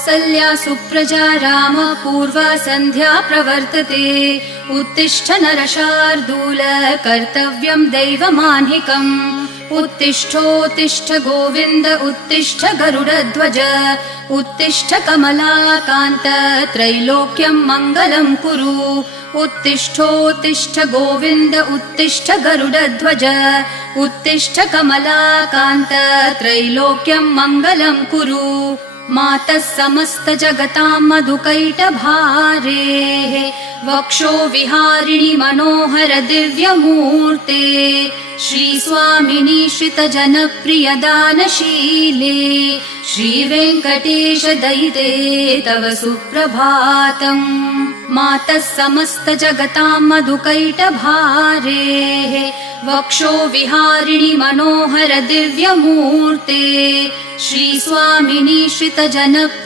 कौसल्या सुप्रजा राम पूर्वा सन्ध्या प्रवर्तते। उत्तिष्ठ नरशार्दूल कर्तव्यं दैवमान्हिकम्। उत्तिष्ठोत्तिष्ठ गोविन्द उत्तिष्ठ गरुडध्वज। उत्तिष्ठ कमलाकान्त त्रैलोक्यं मङ्गलं कुरु। उत्तिष्ठोत्तिष्ठ गोविन्द उत्तिष्ठ गरुडध्वज। उत्तिष्ठ कमलाकान्त त्रैलोक्यं मङ्गलं कुरु। मातः समस्त जगतां मधुकैटभारेः वक्षो विहारिणि मनोहर दिव्यमूर्ते। श्रीस्वामिनि श्रितजनप्रिय दानशीले श्रीवेङ्कटेश दयिते तव सुप्रभातम्। मातः समस्त जगतां मधुकैटभारेः वक्षो विहारिणि मनोहर दिव्यमूर्ते। श्रीस्वामिनि श्रितजनप्रिय